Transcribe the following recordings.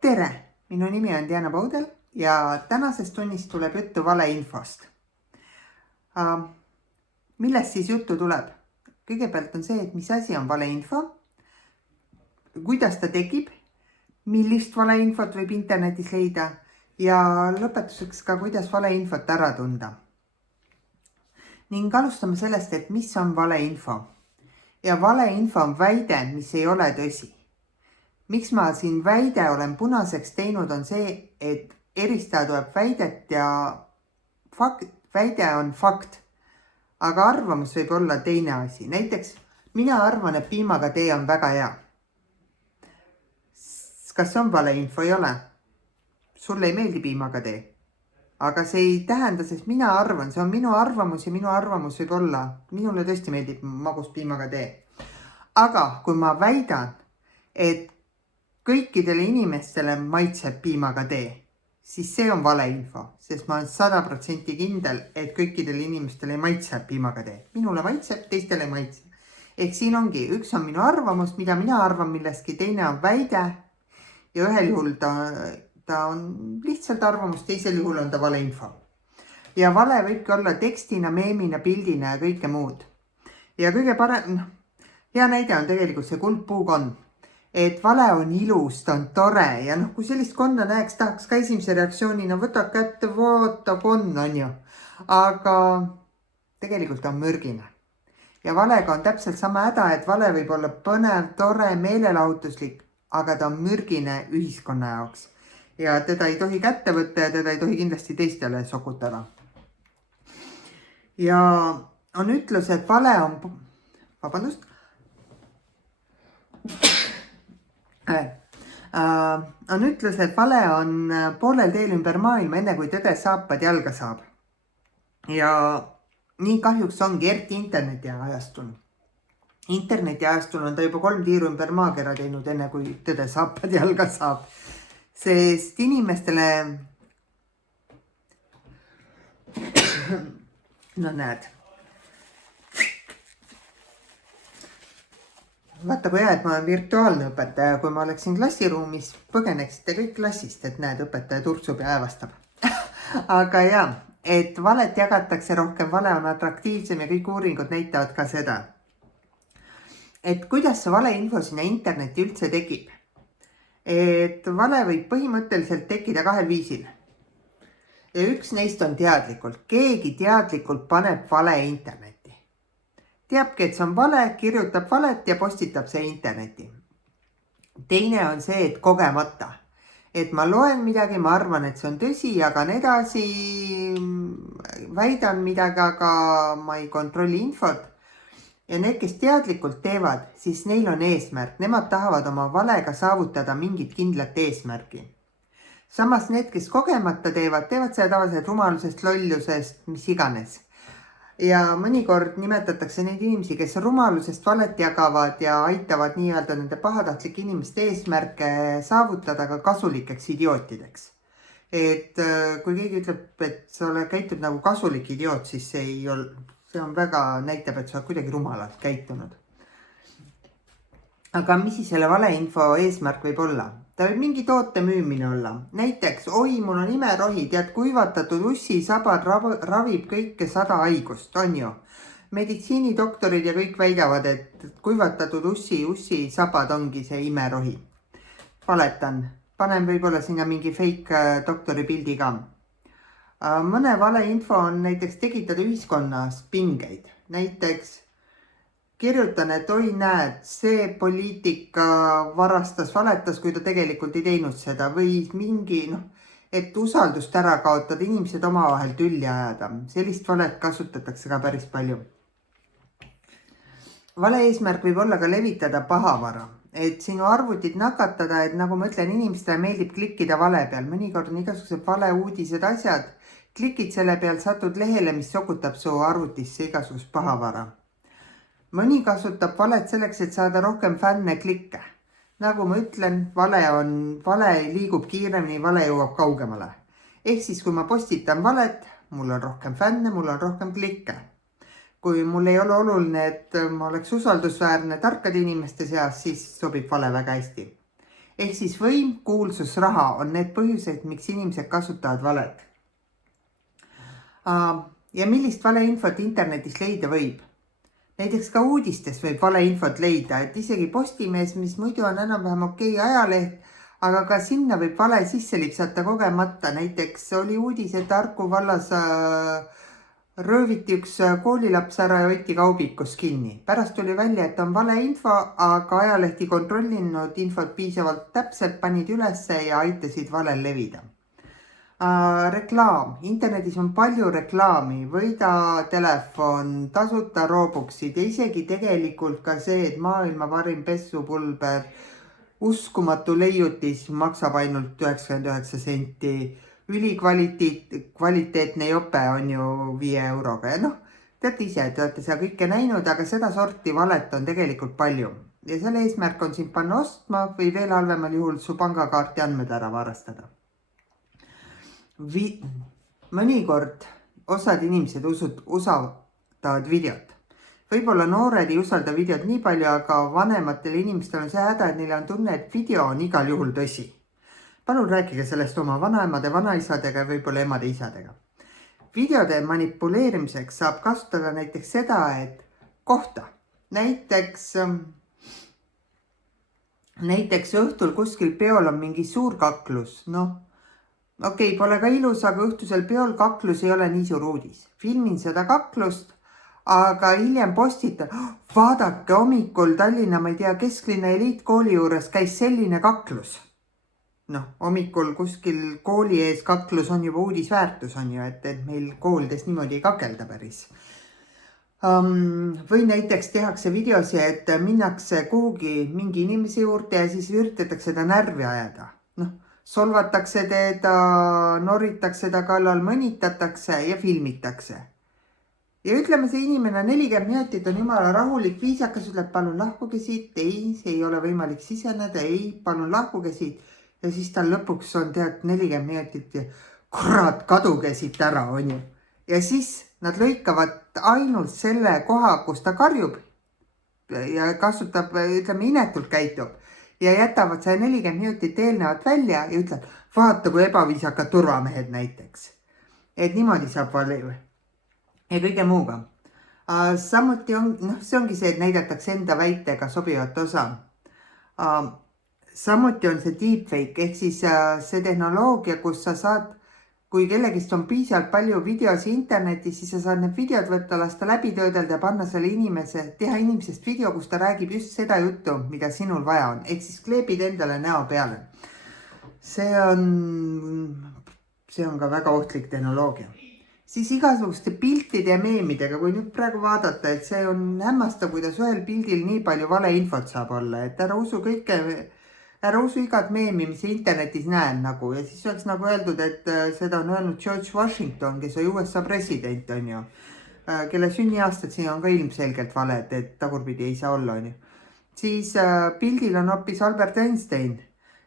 Tere! Minu nimi on Diana Paudel ja tänases tunnis tuleb juttu valeinfost. Millest siis juttu tuleb? Kõigepealt on see, et mis asi on valeinfo, kuidas ta tekib, millist valeinfot võib internetis leida ja lõpetuseks ka, kuidas valeinfot ära tunda. Ning alustame sellest, et mis on valeinfo. Ja valeinfo on väide, mis ei ole tõsi. Miks ma siin väide olen punaseks teinud on see, et eristada tuleb väidet ja väide on fakt, aga arvamus võib olla teine asi. Näiteks, mina arvan, et piimaga tee on väga hea. Kas see on valeinfo? Ei ole. Sulle ei meeldi piimaga tee. Aga see ei tähenda, sest mina arvan, see on minu arvamus ja minu arvamus võib olla. Minule tõesti meeldib magus piimaga tee. Aga kui ma väidan, et kõikidele inimestele maitseb piimaga tee, siis see on valeinfo, sest ma olen 100% kindel, et kõikidele inimestele ei maitse piimaga tee. Minule maitseb, teistele ei maitse. Ehk siin ongi, üks on minu arvamus, mida mina arvan millestki, teine on väide ja ühel juhul ta on lihtsalt arvamus, teisel juhul on ta valeinfo. Ja vale võibki olla tekstina, meemina, pildina ja kõike muud. Ja kõige parem, hea näide on tegelikult see kuldpuukonn. Et vale on ilus, ta on tore ja kui sellist konna näeks, tahaks ka esimese reaktsioonina võta kätte, vaata konn on ju. Aga tegelikult on mürgine. Ja valega on täpselt sama häda, et vale võib olla põnev, tore, meelelahutuslik, aga ta on mürgine ühiskonna jaoks. Ja teda ei tohi kätte võtta ja teda ei tohi kindlasti teistele sokutada. Ja on ütlus, et vale on... on ütlus, et vale on poolel teel ümber maailma, enne kui tõde saapad jalga saab. Ja nii kahjuks ongi eriti interneti ajastul. Interneti ajastul on ta juba 3 tiiru ümber maakera teinud, enne kui tõde saapad jalga saab. Sest inimestele... No näed. Vaata kui hea, et ma olen virtuaalne õpetaja, kui ma oleksin klassiruumis, põgeneksite kõik klassist, et näed, õpetaja turtsub ja äevastab. Aga jah, et valet jagatakse rohkem, vale on atraktiivsem ja kõik uuringud näitavad ka seda. Et kuidas see valeinfo sinna interneti üldse tekib? Et vale võib põhimõtteliselt tekkida 2 viisil. Ja üks neist on teadlikult. Keegi teadlikult paneb vale interneti. Teabki, et see on vale, kirjutab valet ja postitab see interneti. Teine on see, et kogemata. Et ma loen midagi, ma arvan, et see on tõsi, jagan edasi, väidan midagi, aga ma ei kontrolli infot. Ja need, kes teadlikult teevad, siis neil on eesmärk. Nemad tahavad oma valega saavutada mingit kindlat eesmärki. Samas need, kes kogemata teevad seda tavaliselt rumalusest, lollusest, mis iganes. Ja mõnikord nimetatakse neid inimesi, kes rumalusest valet jagavad ja aitavad nii-öelda nende pahatahtlik inimeste eesmärke saavutada ka kasulikeks idiootideks. Et kui keegi ütleb, et sa käitud nagu kasulik idioot, siis see on väga näitab, et sa oled kuidagi rumalalt käitunud. Aga mis siis selle valeinfo eesmärk võib olla? Ta võib mingi toote müümine olla. Näiteks, oi, mul on imerohi, tead, kuivatatud ussisabad ravib kõike 100 haigust, on ju. Meditsiinidoktorid ja kõik väidavad, et kuivatatud ussisabad ongi see imerohi. Valetan. Panen võib-olla sinna mingi fake doktori pildi ka. Mõne valeinfo on näiteks tekitada ühiskonnas pingeid. Näiteks kirjutan, et oi näed, see poliitika valetas, kui ta tegelikult ei teinud seda. Või mingi, et usaldust ära kaotada, inimesed omavahel tülli ajada. Sellist valet kasutatakse ka päris palju. Vale eesmärk võib olla ka levitada pahavara. Et sinu arvutit nakatada, et nagu ma ütlen, inimestele meeldib klikkida vale peal. Mõnikord on igasugused vale uudised asjad. Klikid selle peal, satud lehele, mis sokutab su arvutisse igasugust pahavara. Mõni kasutab valet selleks, et saada rohkem fänne klikke. Nagu ma ütlen, vale liigub kiiremini, vale jõuab kaugemale. Ehk siis, kui ma postitan valet, mul on rohkem fänne, mul on rohkem klikke. Kui mul ei ole oluline, et ma oleks usaldusväärne tarkade inimeste seas, siis sobib vale väga hästi. Ehk siis võim, kuulsus, raha on need põhjused, miks inimesed kasutavad valet. Ja millist valeinfot internetis leida võib? Näiteks ka uudistes võib valeinfot leida, et isegi Postimees, mis muidu on enam-vähem okei ajaleht, aga ka sinna võib vale sisse lipsata kogemata. Näiteks oli uudis, et Harku vallas rööviti üks koolilaps ära ja hoiti kaubikus kinni. Pärast tuli välja, et on valeinfo, aga ajalehti kontrollinud infot piisavalt täpselt, panid ülesse ja aitasid valel levida. Reklaam. Internetis on palju reklaami, võida telefon, tasuta Robuxid ja isegi tegelikult ka see, et maailma parim pesupulber, uskumatu leiutis maksab ainult 99 senti. Ülikvaliteetne jope on ju 5 euroga ja teate ise, te olete seda kõike näinud, aga seda sorti valet on tegelikult palju. Ja selle eesmärk on sind panna ostma või veel halvemal juhul su pangakaarti andmed ära varastada. Mõnikord osad inimesed usaldavad videot. Võib-olla noored ei usalda videot nii palju, aga vanematel inimestel on see häda, et neil on tunne, et video on igal juhul tõsi. Palun rääkige sellest oma vanaemade, vanaisadega ja võib-olla emade isadega. Videode manipuleerimiseks saab kasutada näiteks seda, et kohta. Näiteks õhtul kuskil peol on mingi suur kaklus. Okei, pole ka ilus, aga õhtusel peol kaklus ei ole nii suur uudis. Filmin seda kaklust, aga hiljem postitan, vaadake hommikul Tallinna, ma ei tea, kesklinna eliitkooli juures käis selline kaklus. Hommikul kuskil kooli ees kaklus on juba uudisväärtus on ju, et meil koolides niimoodi ei kakelda päris. Või näiteks tehakse videosi, et minnakse kuhugi mingi inimese juurde ja siis üritatakse ta närvi ajada. Solvatakse teda, noritakse ta kallal, mõnitatakse ja filmitakse. Ja ütleme, see inimene 40 minutit on jumala rahulik, viisakas, ütleb, palun lahkuge siit, ei, see ei ole võimalik siseneda, ei, palun lahkuge siit. Ja siis tal lõpuks on 40 minutit ja kurat, kaduge siit ära, on ju. Ja siis nad lõikavad ainult selle koha, kus ta karjub ja kasutab, ütleme, inetult käitub ja jätavad 40 minutit eelnevat välja ja ütlevad, vaata kui ebaviisakad turvamehed näiteks. Et niimoodi saab valida. Ja kõige muuga. Samuti on, see ongi see, et näidatakse enda väitega sobivat osa. Samuti on see deepfake, ehk siis see tehnoloogia, kus sa saad, kui kellegist on piisavalt palju videos internetis, siis sa saad need videod võtta, lasta läbi töödelda ja panna selle teha inimesest video, kus ta räägib just seda juttu, mida sinul vaja on. Ehk siis kleebid endale näo peale. See on ka väga ohtlik tehnoloogia. Siis igasuguste piltide ja meemidega, kui nüüd praegu vaadata, et see on hämmastav, kuidas ühel pildil nii palju valeinfot saab olla, et ära usu igat meemi, mis internetis näen nagu. Ja siis oleks nagu öeldud, et seda on öelnud George Washington, kes on USA president, on ju. Kelle sünniaastad siin on ka ilmselgelt valed, et tagurpidi ei saa olla, on ju. Siis pildil on hoopis Albert Einstein.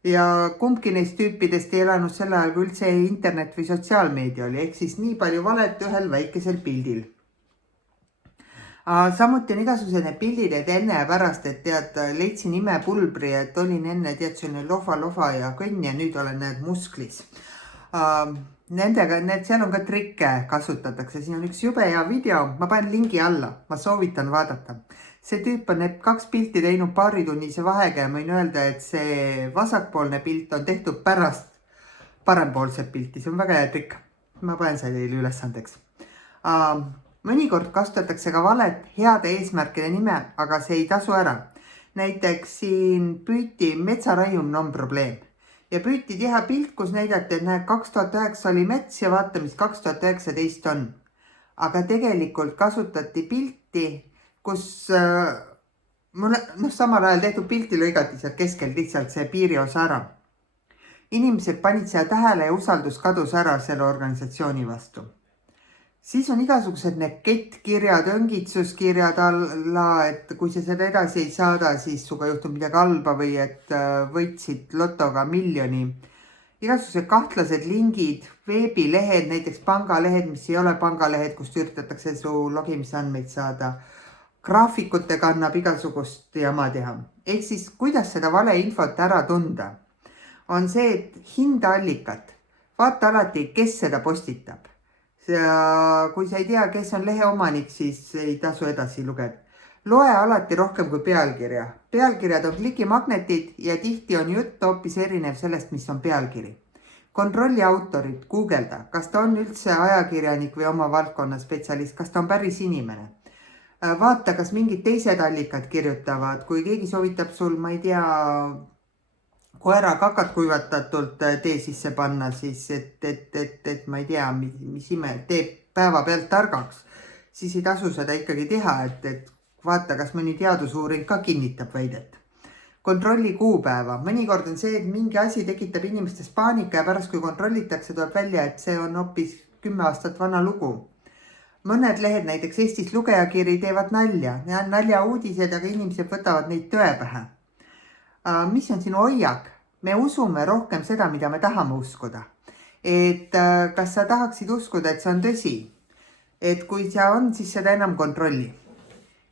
Ja kumbki neist tüüpidest ei elanud sel ajal, kui üldse internet või sotsiaalmeedia oli. Ehk siis nii palju valet ühel väikesel pildil. Samuti on igasugused need pildid, et enne ja pärast, et leidsin imepulbri, et olin enne, selline lofa ja kõnn ja nüüd olen musklis. Seal on ka trikke kasutatakse. Siin on üks jube hea video, ma panen lingi alla, ma soovitan vaadata. See tüüp on need 2 pilti teinud paaritunnise vahega ja ma võin öelda, et see vasakpoolne pilt on tehtud pärast parempoolset pilti. See on väga hea trikk. Ma panen selle teile ülesandeks. Mõnikord kasutatakse ka valet heade eesmärkide nime, aga see ei tasu ära. Näiteks siin püüti metsaraiumine on probleem. Ja püüti teha pilt, kus näidati, et 2009 oli mets ja vaata, mis 2019 on. Aga tegelikult kasutati pilti, kus samal ajal tehtud pilti lõigati sealt keskelt lihtsalt see piiriosa ära. Inimesed panid seda tähele ja usaldus kadus ära selle organisatsiooni vastu. Siis on igasugused need kettkirjad, õngitsuskirjad alla, et kui sa seda edasi ei saada, siis suga juhtub midagi halba või et võitsid lotoga 1 miljoni. Igasugused kahtlased lingid, veebilehed, näiteks pangalehed, mis ei ole pangalehed, kust üritatakse su logimisandmeid saada. graafikutega annab igasugust jama teha. Ehk siis, kuidas seda valeinfot ära tunda, on see, et hinda allikat. Vaata alati, kes seda postitab. Kui sa ei tea, kes on lehe omanik, siis ei tasu edasi lugeda. Loe alati rohkem kui pealkirja. Pealkirjad on klikimagnetid ja tihti on jutt hoopis erinev sellest, mis on pealkiri. Kontrolli autorit, guugelda, kas ta on üldse ajakirjanik või oma valdkonna spetsialist, kas ta on päris inimene. Vaata, kas mingid teised allikad kirjutavad, kui keegi soovitab sul, ma ei tea, koera kakat kuivatatult tee sisse panna, siis et ma ei tea, mis ime, teeb päeva pealt targaks, siis ei tasu seda ikkagi teha, et vaata, kas mõni teadusuuring ka kinnitab väidet. Kontrolli kuupäeva. Mõnikord on see, et mingi asi tekitab inimestes paanika ja pärast kui kontrollitakse, tuleb välja, et see on hoopis 10 aastat vana lugu. Mõned lehed, näiteks Eestis lugejakiri, teevad nalja uudised, aga inimesed võtavad neid tõe pähe. Mis on sinu hoiak? Me usume rohkem seda, mida me tahame uskuda. Et kas sa tahaksid uskuda, et see on tõsi? Et kui see on, siis seda enam kontrolli.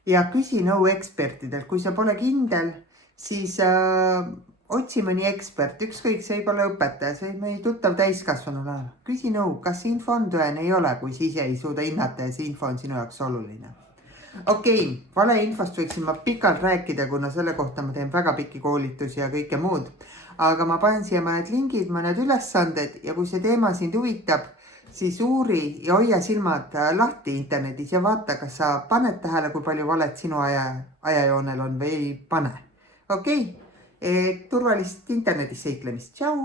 Ja küsi nõu ekspertidelt. Kui sa pole kindel, siis otsi mõni ekspert, ükskõik see ei pole õpetaja, see ei tuttav täiskasvanuna. Küsi nõu, kas see info on tõene, ei ole, kui sa ise ei suuda hinnata ja see info on sinu jaoks oluline. Okei, valeinfost võiksin ma pikalt rääkida, kuna selle kohta ma teen väga pikki koolitusi ja kõike muud. Aga ma panen siia mõned lingid, mõned ülesanded ja kui see teema sind huvitab, siis uuri ja hoia silmad lahti internetis ja vaata, kas sa paned tähele, kui palju valet sinu ajajoonel on või ei pane. Okei. Turvalist internetis seiklemist. Tšau!